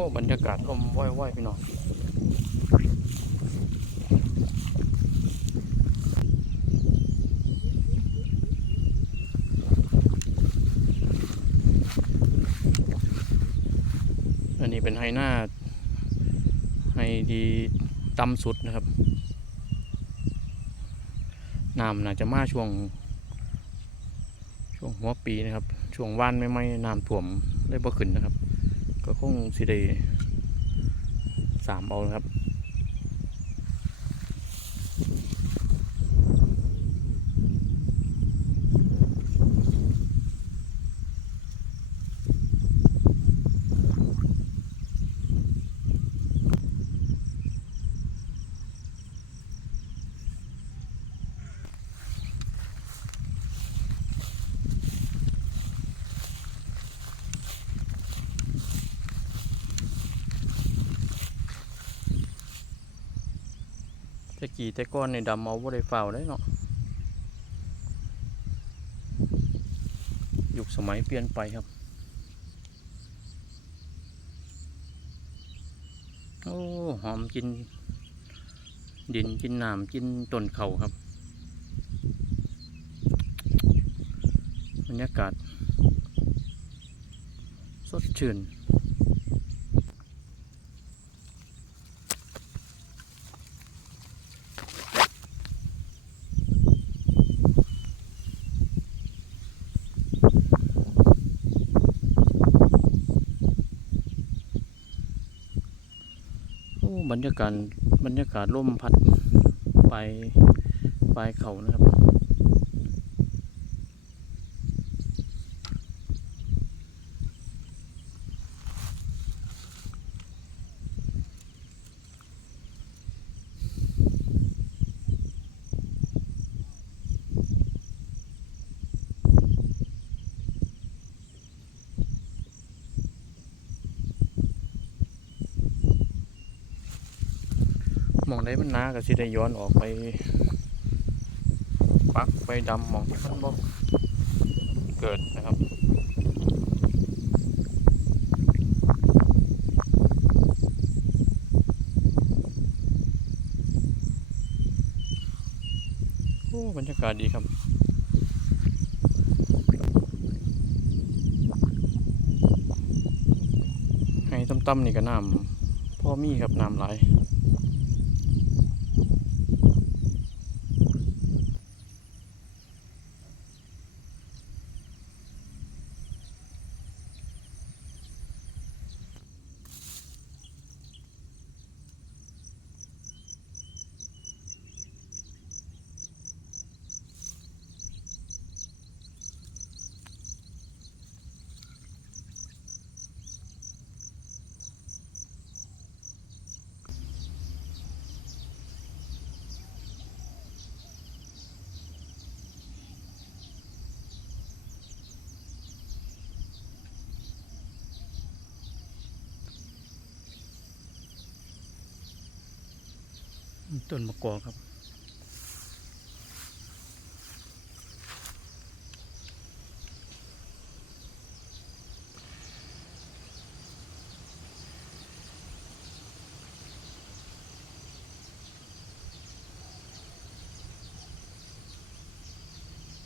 อ้บรรยากาศลมว่อยๆพี่น้องอันนี้เป็นไฮหน้าไฮดีต่ำสุดนะครับน้ำน่าจะมาช่วง ช่วงหัวปีนะครับ ช่วงว่านไม่ไม่น้ำท่วมได้บ่ขึ้นนะครับ ก็คงสิได้สามเอาครับ ตะกี้แต่ก้อนในดำเอาบ่ได้เฝ้าได้เนาะยุคสมัยเปลี่ยนไปครับ โอ้หอมกิน ดินกินน้ำกินต้นเขาครับบรรยากาศสดชื่น บรรยากาศบรรยากาศร่มพัดไปปลายเขานะครับ มองได้มันหนาก็สิได้ย้อนออกไปปักไปดำมองที่มันบ่เกิดนะครับโอ้บรรยากาศดีครับให้ต่ำๆนี่ก็น้ำพ่อมีครับน้ำไหล ต้นมะกอกครับ